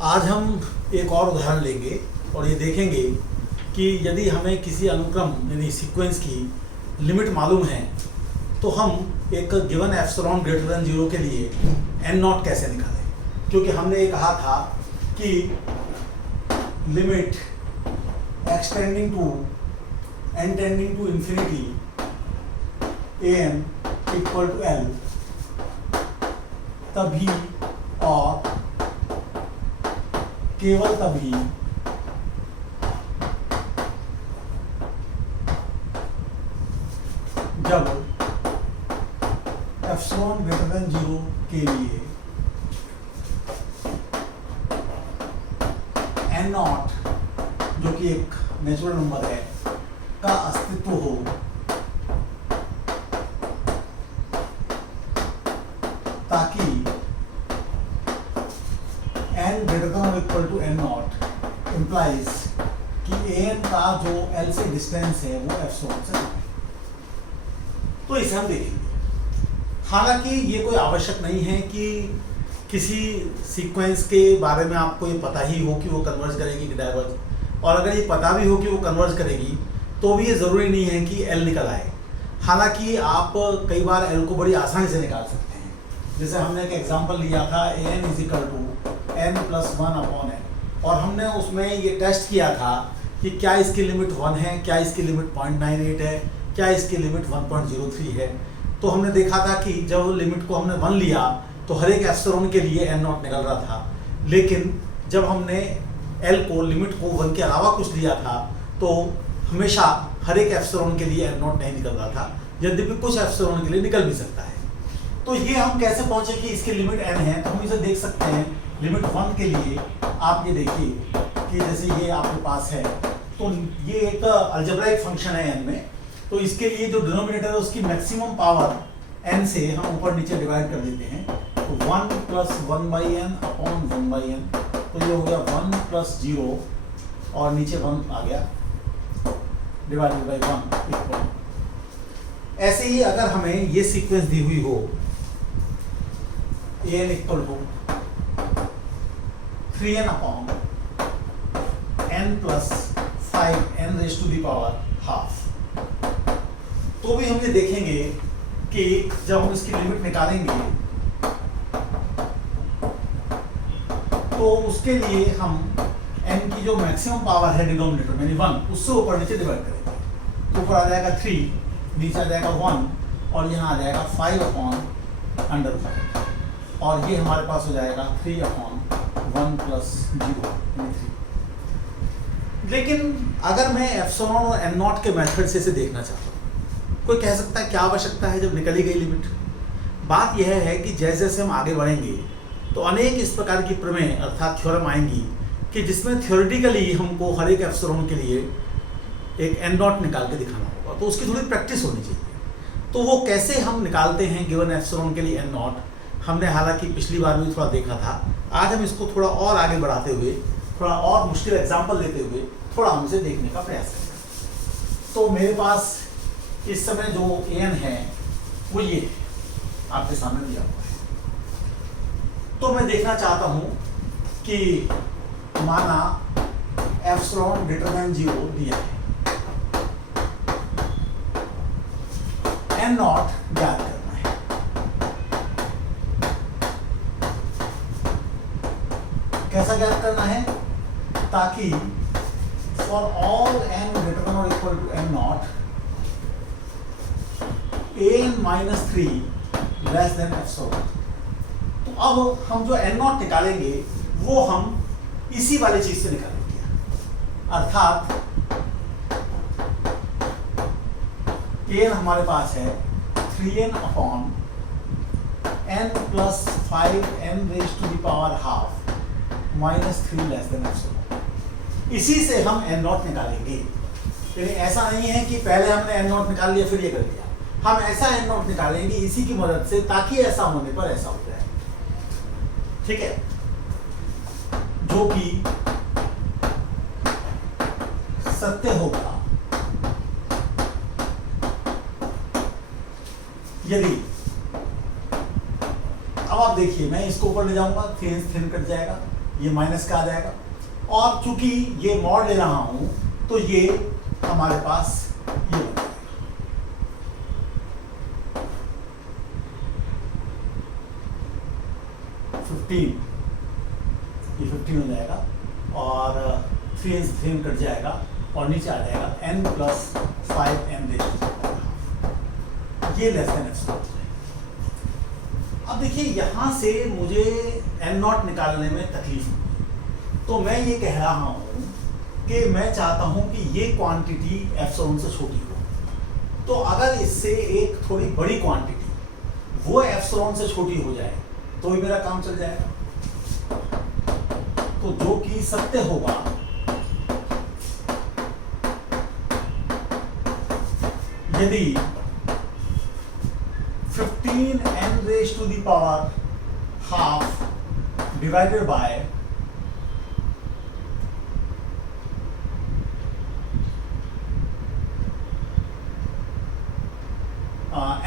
आज हम एक और उदाहरण लेंगे और ये देखेंगे कि यदि हमें किसी अनुक्रम यानी सीक्वेंस की लिमिट मालूम है तो हम एक गिवन एप्सिलॉन ग्रेटर देन 0 के लिए एन नॉट कैसे निकालें। क्योंकि हमने ये कहा था कि limit X tending to N tending to infinity A N equal to L तभी और केवल तभी जब एप्सिलॉन ग्रेटर देन 0 के लिए एन नॉट जो कि एक नेचुरल नंबर है का अस्तित्व हो ताकि n ग्रेटर देन और equal to N not implies कि एन का जो एल से डिस्टेंस है वो एप्सिलॉन से कम है। तो इसे हम देखेंगे। हालांकि ये कोई आवश्यक नहीं है कि किसी सीक्वेंस के बारे में आपको ये पता ही हो कि वो कन्वर्ज करेगी कि डाइवर्ज, और अगर ये पता भी हो कि वो कन्वर्ज करेगी तो भी ये ज़रूरी नहीं है कि एल निकल आए। हालांकि आप कई बार एल को बड़ी आसानी से निकाल सकते हैं। जैसे हमने एक एग्जांपल लिया था A N is equal to N plus 1 upon N, और हमने उसमें ये टेस्ट किया था कि क्या इसकी लिमिट 1 है, क्या इसकी लिमिट 0.98 है, क्या इसकी लिमिट 1.03 है। तो हमने देखा था कि जब लिमिट को हमने 1 लिया तो हर एक एप्सिलॉन के लिए एन नॉट निकल रहा था, लेकिन जब हमने एल को लिमिट को 1 के अलावा कुछ लिया था तो हमेशा हर एक एप्सिलॉन के लिए एन नॉट नहीं निकल रहा था, यद्यपि कुछ एप्सिलॉन के लिए निकल भी सकता है। तो ये हम कैसे पहुंचे कि इसकी लिमिट एन है, तो हम इसे देख सकते हैं। लिमिट 1 के लिए आप ये देखिए कि जैसे ये आपके पास है तो ये एक अलजेब्राइक फंक्शन है एन में, तो इसके लिए जो डिनोमिनेटर है उसकी मैक्सिमम पावर n से हम ऊपर नीचे डिवाइड कर देते हैं। तो 1 प्लस 1/n अपॉन 1/n, तो ये हो गया 1 प्लस 0 और नीचे 1 आ गया डिवाइडेड बाई 1 इक्वल। ऐसे ही अगर हमें ये सीक्वेंस दी हुई हो an equal to 3n upon n plus 5n raise to the power half, तो भी हम ये देखेंगे कि जब हम इसकी लिमिट निकालेंगे तो उसके लिए हम n की जो मैक्सिमम पावर है डिनोमिनेटर में 1 उससे ऊपर नीचे डिवाइड करेंगे। तो ऊपर आ जाएगा 3, नीचे आ जाएगा 1 और यहाँ आ जाएगा 5 अपॉन अंडर 5, और ये हमारे पास हो जाएगा 3 अपॉन 1 प्लस 0 3। लेकिन अगर मैं एप्सिलॉन और एन नॉट के मेथड से इसे देखना चाहता हूँ, कोई कह सकता है क्या आवश्यकता है जब निकली गई लिमिट। बात यह है कि जैसे जैसे हम आगे बढ़ेंगे तो अनेक इस प्रकार की प्रमेय अर्थात थ्योरम आएंगी कि जिसमें थ्योरेटिकली हमको हर एक एप्सिलॉन के लिए एक एन नॉट निकाल के दिखाना होगा, तो उसकी थोड़ी प्रैक्टिस होनी चाहिए। तो वो कैसे हम निकालते हैं गिवन एप्सिलॉन के लिए एन नॉट, हमने हालांकि पिछली बार भी थोड़ा देखा था। आज हम इसको थोड़ा और आगे बढ़ाते हुए, थोड़ा और मुश्किल एग्जाम्पल लेते हुए थोड़ा हम इसे देखने का प्रयास करेंगे। तो मेरे पास इस समय जो एन है वो ये आपके सामने दिया हुआ है। तो मैं देखना चाहता हूं कि माना एप्सिलॉन ग्रेटर देन 0 दिया है, एन नॉट ज्ञात करना है। कैसा ज्ञात करना है? ताकि for all N greater than और equal to N not an-3 less than epsilon. तो अब हम जो एन नॉट निकालेंगे वो हम इसी वाली चीज से निकालेंगे, अर्थात an हमारे पास है 3n upon n plus 5n raise to the power half minus 3 less than epsilon. इसी से हम एन नॉट निकालेंगे। यानी ऐसा नहीं है कि पहले हमने एन नॉट निकाल लिया फिर ये कर दिया, हम ऐसा एन नॉट निकालेंगे इसी की मदद से ताकि ऐसा होने पर ऐसा हो जाए। ठीक है, जो कि सत्य होगा यदि, अब आप देखिए मैं इसको ऊपर ले जाऊंगा, 3 कट जाएगा, ये माइनस का आ जाएगा, और चूंकि ये मॉड ले रहा हूं तो ये हमारे पास ये बन जाएगा। ये 15 हो जाएगा, और 3 से 3 कट जाएगा और नीचे आ जाएगा n plus 5n raise to the half, ये लेस देन एप्सिलॉन। अब देखिए यहाँ से मुझे n नॉट निकालने में तकलीफ होगी, तो मैं ये कह रहा हूँ कि मैं चाहता हूँ कि ये क्वांटिटी एप्सिलॉन से छोटी हो। तो अगर इससे एक थोड़ी बड़ी क्वांटिटी वो एप्सिलॉन से छोटी हो जाए तो ही मेरा काम चल जाएगा। तो जो कि सत्य होगा, यदि 15n raise to the power half divided by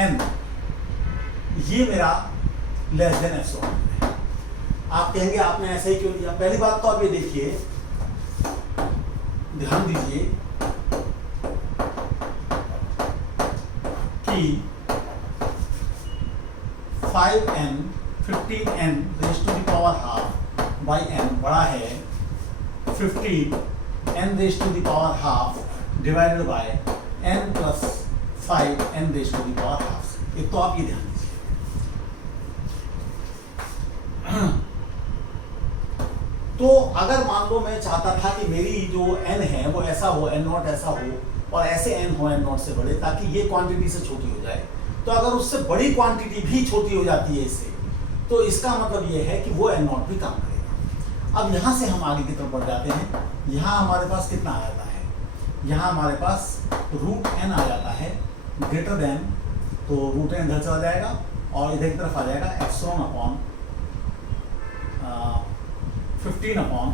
n, ये मेरा लेस देन एप्सिलॉन है। आप कहेंगे आपने ऐसे ही क्यों लिया? पहली बात तो आप ये देखिए, ध्यान दीजिए कि 5n 15n raise to the power half by n बड़ा है 15n raise to the power half divided by n plus 5n raise to the power half. एक तो आप ये ध्यान दीजिए। तो अगर मान लो मैं चाहता था कि मेरी जो n है वो ऐसा हो, n नॉट ऐसा हो, और ऐसे n हो n नॉट से बड़े, ताकि ये क्वांटिटी से छोटी हो जाए, तो अगर उससे बड़ी क्वांटिटी भी छोटी हो जाती है इससे, तो इसका मतलब ये है कि वो n नॉट भी काम करेगा। अब यहाँ से हम आगे की तरफ बढ़ जाते हैं। यहाँ हमारे पास कितना आ जाता है? यहाँ हमारे पास √n आ जाता है, ग्रेटर देन, तो √n इधर चला जाएगा और इधर की तरफ आ जाएगा एप्सिलॉन अपॉन 15 अपॉन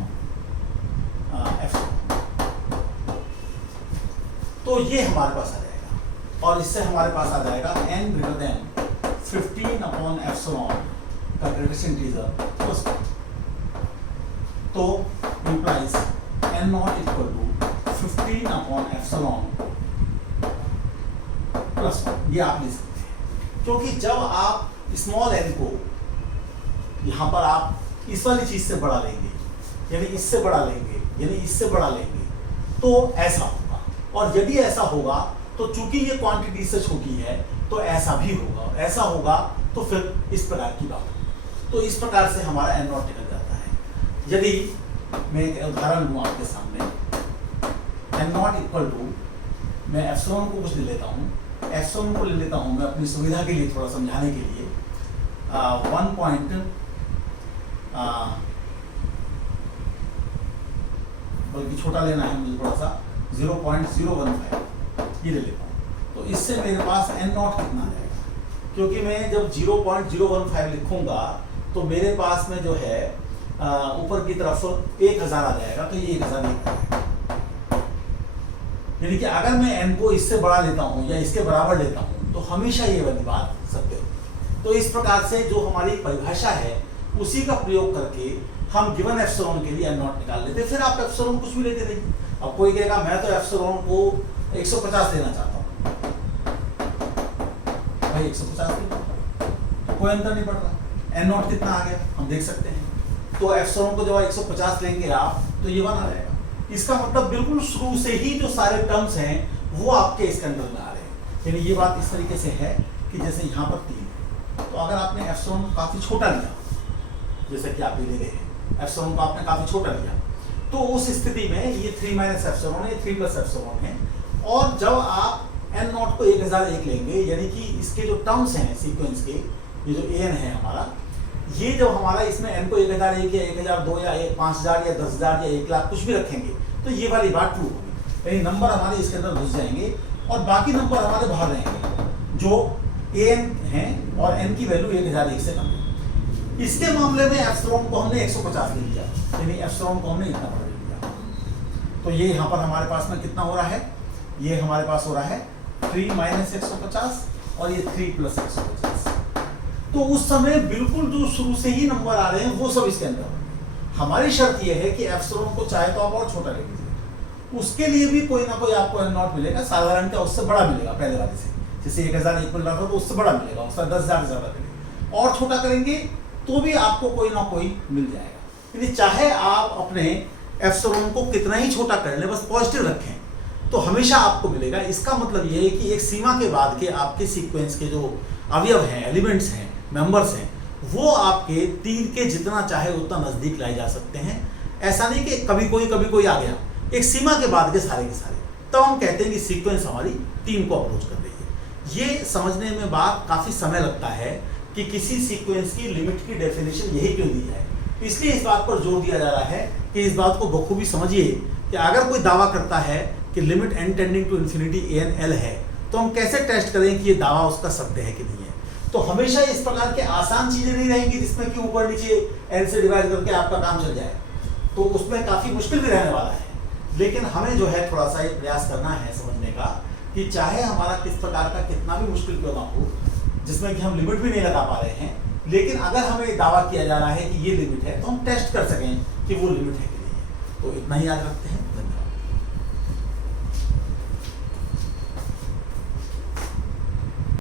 एप्सिलॉन। तो ये हमारे पास आ जाएगा, और इससे हमारे पास आ जाएगा n greater than 15 upon epsilon का ग्रेटेस्ट इंटीजर प्लस 1। तो implies n not equal to 15 upon epsilon plus 1। ये आप ले सकते हैं, क्योंकि जब आप स्मॉल n को यहाँ पर आप इस वाली चीज से बड़ा लेंगे, यानी इससे बड़ा लेंगे, यानी इससे बड़ा लेंगे, तो ऐसा होगा। और यदि ऐसा होगा तो चूंकि ये क्वांटिटी से छोटी है तो ऐसा भी होगा, और ऐसा होगा तो फिर इस प्रकार की बात होगी। तो इस प्रकार से हमारा n नॉट निकल जाता है। यदि मैं एक उदाहरण दूं आपके सामने, n नॉट इक्वल टू, मैं एप्सिलॉन को कुछ ले लेता हूँ, एप्सिलॉन को ले लेता हूँ मैं अपनी सुविधा के लिए, थोड़ा समझाने के लिए, 1 बल्कि छोटा लेना है मुझे थोड़ा सा, 0.015 ये ले लेता हूँ। तो इससे मेरे पास n नॉट कितना आ जाएगा? क्योंकि मैं जब 0.015 लिखूंगा तो मेरे पास में जो है ऊपर की तरफ 1000 आ जाएगा, तो ये 1001 आ जाएगा। यानी कि अगर मैं n को इससे बड़ा लेता हूँ या इसके बराबर लेता हूँ तो हमेशा ये वाली बात सत्य होगी। तो इस प्रकार से जो हमारी परिभाषा है उसी का प्रयोग करके हम गिवन एप्सिलॉन के लिए n नॉट निकाल लेते हैं। फिर आप एप्सिलॉन कुछ भी लेते रहिए। अब कोई कहेगा मैं तो एप्सिलॉन को 150 देना चाहता हूँ, भाई 150 देना, तो कोई अंतर नहीं पड़ रहा। n नॉट कितना आ गया हम देख सकते हैं। तो एप्सिलॉन को जब 150 लेंगे आप तो ये 1 आ जाएगा। इसका मतलब बिल्कुल शुरू से ही जो सारे टर्म्स हैं वो आपके इसके अंदर में आ रहे हैं। यानी ये बात इस तरीके से है कि जैसे यहाँ पर 3, तो अगर आपने एप्सिलॉन को काफी छोटा लिया, जैसे कि आप ये ले रहे हैं, एप्सिलॉन को आपने काफी छोटा लिया, तो उस स्थिति में ये 3 माइनस एप्सिलॉन है, 3 प्लस एप्सिलॉन है। और जब आप n नॉट को 1001 लेंगे, यानी कि इसके जो टर्म्स हैं सीक्वेंस के, ये जो an है हमारा, ये जब हमारा इसमें n को 1001 या 1002 या 5000 या 10,000 या 1 लाख कुछ भी रखेंगे तो ये वाली बात ट्रू होगी। यानी नंबर हमारे इसके अंदर घुस जाएंगे और बाकी नंबर हमारे बाहर रहेंगे जो an हैं और n की वैल्यू 1001 से कम है। इसके मामले में एप्सिलॉन को हमने 150 ले लिया, यानी एप्सिलॉन को हमने इतना बढ़ा लिया। तो ये यहाँ पर हमारे पास में कितना हो रहा है? ये हमारे पास हो रहा है 3 माइनस 150 और ये 3 प्लस 150। तो उस समय बिल्कुल जो शुरू से ही नंबर आ रहे हैं वो सब इसके अंदर होंगे। हमारी शर्त यह है कि एप्सिलॉन को चाहे तो आप और छोटा ले लीजिए, उसके लिए भी कोई ना कोई आपको एन नॉट मिलेगा, साधारणतः उससे बड़ा मिलेगा पहले वाले से। जैसे 1001 मिल रहा था तो उससे बड़ा मिलेगा, उसका 10,000 ज्यादा मिलेगा। और छोटा करेंगे तो भी आपको कोई ना कोई मिल जाएगा। यानी चाहे आप अपने एप्सिलॉन को कितना ही छोटा कर लें, बस पॉजिटिव रखें तो हमेशा आपको मिलेगा। इसका मतलब ये है कि एक सीमा के बाद के आपके सीक्वेंस के जो अवयव हैं, एलिमेंट्स हैं, मेंबर्स हैं, वो आपके तीर के जितना चाहे उतना नजदीक लाए जा सकते हैं। ऐसा नहीं कि कभी कोई आ गया, एक सीमा के बाद के सारे, तब हम कहते हैं कि सीक्वेंस हमारी टीम को अप्रोच कर रही है। ये समझने में बात काफी समय लगता है कि किसी सीक्वेंस की लिमिट की डेफिनेशन यही क्यों दी जाए। इसलिए इस बात पर जोर दिया जा रहा है कि इस बात को बखूबी समझिए कि अगर कोई दावा करता है कि limit n tending to infinity an l है, तो हम कैसे टेस्ट करें कि ये दावा उसका सत्य है कि नहीं है। तो हमेशा इस प्रकार के आसान चीजें नहीं रहेंगी जिसमें कि ऊपर नीचे n से डिवाइड करके आपका काम चल जाए, तो उसमें काफी मुश्किल भी रहने वाला है। लेकिन हमें जो है थोड़ा सा ये प्रयास करना है समझने का कि चाहे हमारा किस प्रकार का कितना भी मुश्किल क्यों ना हो, जिसमें कि हम लिमिट भी नहीं लगा पा रहे हैं, लेकिन अगर हमें दावा किया जा रहा है कि ये लिमिट है तो हम टेस्ट कर सकें कि वो लिमिट है कि नहीं है। तो इतना ही याद रखते हैं।